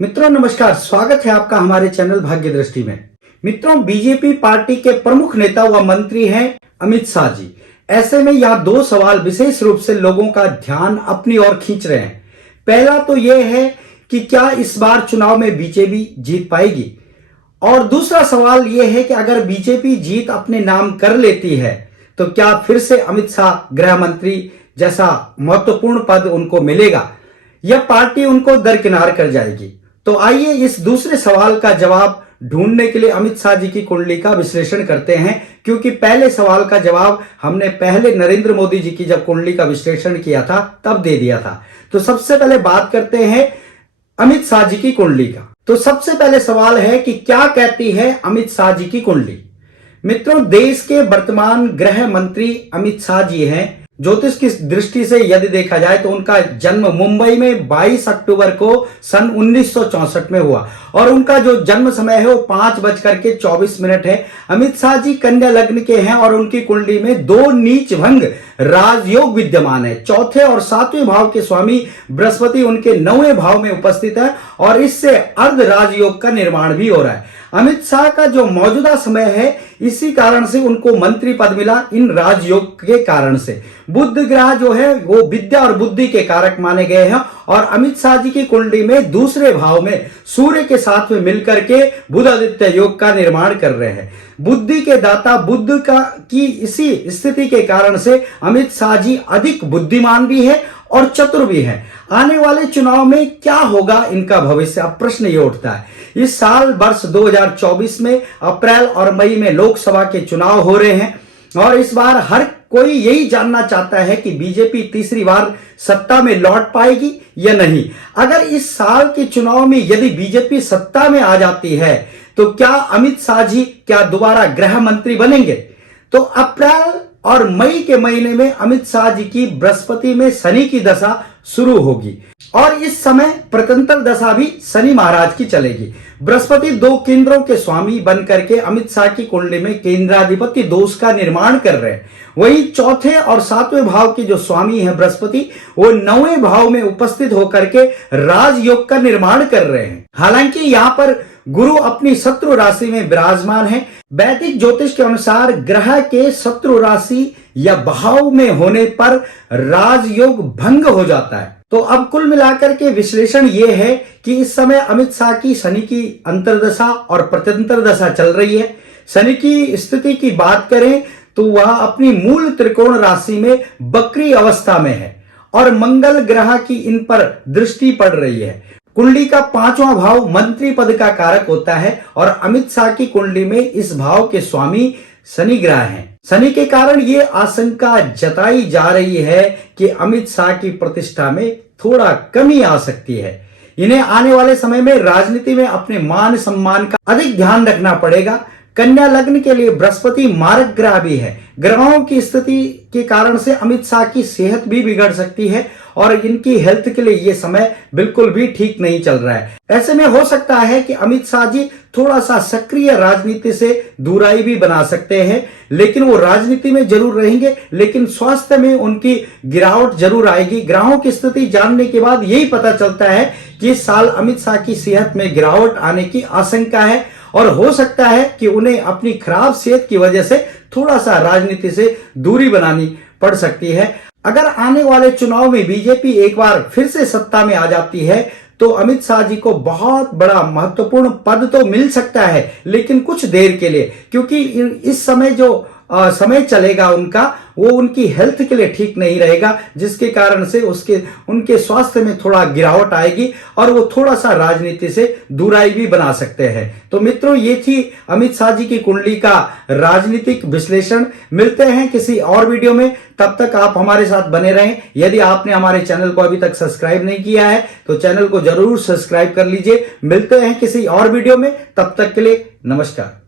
मित्रों नमस्कार, स्वागत है आपका हमारे चैनल भाग्य दृष्टि में। मित्रों, बीजेपी पार्टी के प्रमुख नेता व मंत्री हैं अमित शाह जी। ऐसे में यहाँ दो सवाल विशेष रूप से लोगों का ध्यान अपनी ओर खींच रहे हैं। पहला तो यह है कि क्या इस बार चुनाव में बीजेपी जीत पाएगी, और दूसरा सवाल यह है कि अगर बीजेपी जीत अपने नाम कर लेती है तो क्या फिर से अमित शाह गृह मंत्री जैसा महत्वपूर्ण पद उनको मिलेगा या पार्टी उनको दरकिनार कर जाएगी। तो आइए इस दूसरे सवाल का जवाब ढूंढने के लिए अमित शाह जी की कुंडली का विश्लेषण करते हैं, क्योंकि पहले सवाल का जवाब हमने पहले नरेंद्र मोदी जी की जब कुंडली का विश्लेषण किया था तब दे दिया था। तो सबसे पहले बात करते हैं अमित शाह जी की कुंडली का। तो सबसे पहले सवाल है कि क्या कहती है अमित शाह जी की कुंडली। मित्रों, देश के वर्तमान गृह मंत्री अमित शाह जी हैं। ज्योतिष की दृष्टि से यदि देखा जाए तो उनका जन्म मुंबई में 22 अक्टूबर को सन 1964 में हुआ और उनका जो जन्म समय है वो 5:24 है। अमित शाह जी कन्या लग्न के हैं और उनकी कुंडली में 2 नीच भंग राजयोग विद्यमान है। चौथे और 7वें भाव के स्वामी बृहस्पति उनके 9वें भाव में उपस्थित है और इससे अर्ध राजयोग का निर्माण भी हो रहा है। अमित शाह का जो मौजूदा समय है इसी कारण से उनको मंत्री पद मिला, इन राजयोग के कारण से। बुध ग्रह जो है वो विद्या और बुद्धि के कारक माने गए हैं और अमित शाह जी की कुंडली में दूसरे भाव में सूर्य के साथ में मिलकर के बुध आदित्य योग का निर्माण कर रहे हैं। बुद्धि के दाता बुध की इसी स्थिति के कारण से अमित शाह जी अधिक बुद्धिमान भी है और चतुर भी है। आने वाले चुनाव में क्या होगा इनका भविष्य, अब प्रश्न ये उठता है। इस साल वर्ष 2024 में अप्रैल और मई में लोकसभा के चुनाव हो रहे हैं और इस बार हर कोई यही जानना चाहता है कि बीजेपी तीसरी बार सत्ता में लौट पाएगी या नहीं। अगर इस साल के चुनाव में यदि बीजेपी सत्ता में आ जाती है तो क्या अमित शाह जी क्या दोबारा गृह मंत्री बनेंगे। तो अप्रैल और मई के महीने में अमित शाह जी की बृहस्पति में शनि की दशा शुरू होगी और इस समय प्रतंत्र दशा भी शनि महाराज की चलेगी। बृहस्पति 2 केंद्रों के स्वामी बनकर के अमित शाह की कुंडली में केंद्राधिपति दोष का निर्माण कर रहे हैं। वहीं चौथे और 7वें भाव के जो स्वामी हैं बृहस्पति, वो 9वें भाव में उपस्थित होकर के राजयोग का निर्माण कर रहे हैं। हालांकि यहाँ पर गुरु अपनी शत्रु राशि में विराजमान है। वैदिक ज्योतिष के अनुसार ग्रह के शत्रु राशि या भाव में होने पर राजयोग भंग हो जाता है। तो अब कुल मिलाकर के विश्लेषण ये है कि इस समय अमित शाह की शनि की अंतर्दशा और प्रत्यंतर दशा चल रही है। शनि की स्थिति की बात करें तो वह अपनी मूल त्रिकोण राशि में वक्री अवस्था में है और मंगल ग्रह की इन पर दृष्टि पड़ रही है। कुंडली का 5वां भाव मंत्री पद का कारक होता है और अमित शाह की कुंडली में इस भाव के स्वामी शनि ग्रह हैं। शनि के कारण ये आशंका जताई जा रही है कि अमित शाह की प्रतिष्ठा में थोड़ा कमी आ सकती है। इन्हें आने वाले समय में राजनीति में अपने मान सम्मान का अधिक ध्यान रखना पड़ेगा। कन्या लग्न के लिए बृहस्पति मारक ग्रह भी है। ग्रहों की स्थिति के कारण से अमित शाह की सेहत भी बिगड़ सकती है और इनकी हेल्थ के लिए ये समय बिल्कुल भी ठीक नहीं चल रहा है। ऐसे में हो सकता है कि अमित शाह जी थोड़ा सा सक्रिय राजनीति से दूराई भी बना सकते हैं, लेकिन वो राजनीति में जरूर रहेंगे, लेकिन स्वास्थ्य में उनकी गिरावट जरूर आएगी। ग्रहों की स्थिति जानने के बाद यही पता चलता है कि इस साल अमित शाह की सेहत में गिरावट आने की आशंका है और हो सकता है कि उन्हें अपनी खराब सेहत की वजह से थोड़ा सा राजनीति से दूरी बनानी पड़ सकती है। अगर आने वाले चुनाव में बीजेपी एक बार फिर से सत्ता में आ जाती है तो अमित शाह जी को बहुत बड़ा महत्वपूर्ण पद तो मिल सकता है, लेकिन कुछ देर के लिए, क्योंकि इस समय जो समय चलेगा उनका वो उनकी हेल्थ के लिए ठीक नहीं रहेगा, जिसके कारण से उनके स्वास्थ्य में थोड़ा गिरावट आएगी और वो थोड़ा सा राजनीति से दूराई भी बना सकते हैं। तो मित्रों, ये थी अमित शाह जी की कुंडली का राजनीतिक विश्लेषण। मिलते हैं किसी और वीडियो में, तब तक आप हमारे साथ बने रहें। यदि आपने हमारे चैनल को अभी तक सब्सक्राइब नहीं किया है तो चैनल को जरूर सब्सक्राइब कर लीजिए। मिलते हैं किसी और वीडियो में, तब तक के लिए नमस्कार।